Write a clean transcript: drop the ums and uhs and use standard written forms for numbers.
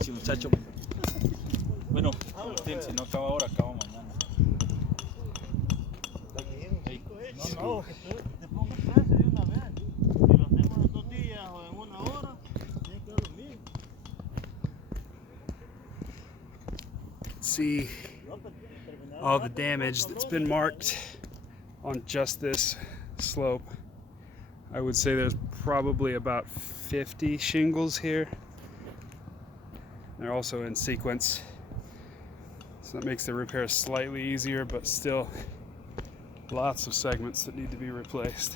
Sí, muchacho. Bueno, si no acaba ahora, acaba mañana. No, que te pongo precio de una vez. Si lo hacemos en 2 días o en 1 hora, tiene que dar lo mismo. See all the damage that's been marked on just this slope. I would say there's probably about 50 shingles here. They're also in sequence, so that makes the repair slightly easier, but still lots of segments that need to be replaced.